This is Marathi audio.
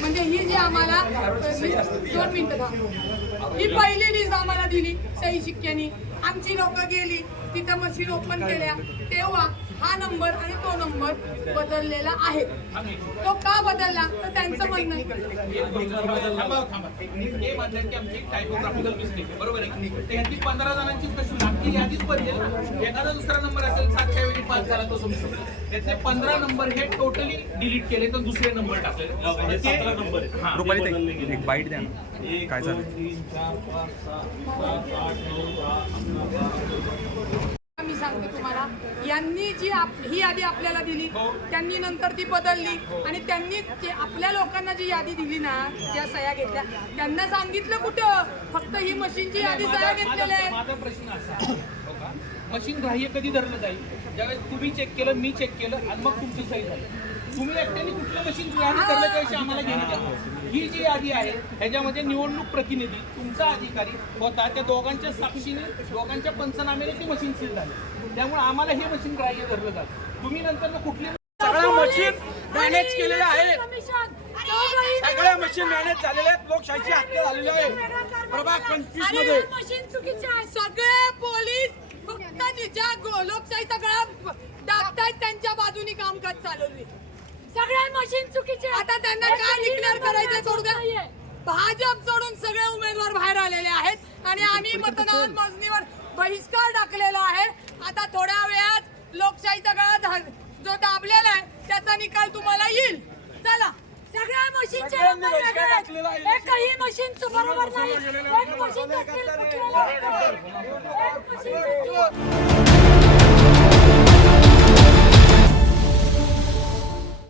म्हणजे ही जी आम्हाला 2 मिनिटं ही पहिली लीज आम्हाला दिली सही शिक्क्यानी. आमची लोक गेली तिथं मशीन ओपन केल्या तेव्हा हा नंबर आणि तो नंबर बदललेला आहे. तो का बदलला तर त्यांचं म्हणणं बरोबर आहे. ह्याची 15 जणांची कशी लागतील यादीच बदलेल. एखादा दुसरा नंबर असेल 7च्या 5 झाला तो समजू शकतो. त्यातले 15 नंबर हे टोटली डिलीट केले तर दुसरे नंबर टाकले. 17 नंबर आहे. रुपाली एक बाईट द्या ना. काय झालं? 3, 4, 5, 6, 7, 8, 9, 10. मी सांगते तुम्हाला, यांनी जी ही यादी आपल्याला दिली त्यांनी नंतर ती बदलली आणि त्यांनी आपल्या लोकांना जी यादी दिली ना त्या सह्या घेतल्या त्यांना सांगितलं कुठं फक्त ही मशीनची यादी सह्या घेतलेल्या आहेत. माझा प्रश्न असा मशीन ग्राह्य कधी धरलं जाईल ज्यावेळेस तुम्ही चेक केलं मी चेक केलं आणि मग तुमची सही झाली. तुम्ही एकट्याने कुठलं मशीन ग्राह्य धरलं त्याविषयी आम्हाला घेणं द्या. ही जी यादी आहे ह्याच्यामध्ये निवडणूक प्रतिनिधी तुमचा अधिकारी होता त्या दोघांच्या साक्षीने दोघांच्या पंचनाम्याने ती मशीन सील झाली. त्यामुळे आम्हाला हे मशीन ग्राह्य धरलं जातं. तुम्ही नंतर कुठली सगळ्या मशीन मॅनेज केलेल्या आहेत. सगळ्या मशीन मॅनेज झालेल्या आहेत. लोकशाहीची हत्या झालेली आहे प्रभाग 25 मध्ये. मशीन चुकीची आहे. सगळे पोलीस फक्त ज्या लोकशाहीचा गळा दाबतायत त्यांच्या बाजूनी कामकाज चालवली. सगळ्या मशीन चुकीचे. आता त्यांना काय डिक्लेअर करायचं सोडून भाजप सोडून सगळे उमेदवार बाहेर आलेले आहेत आणि आम्ही मतदान मोजणीवर बहिष्कार टाकलेला आहे. आता थोड्या वेळात लोकशाहीचा गळा जो दाबलेला आहे त्याचा निकाल तुम्हाला येईल. चला सगळ्या मशीनचे नंबर वेगळे. एकही मशीन बरोबर नाही. एक मशीन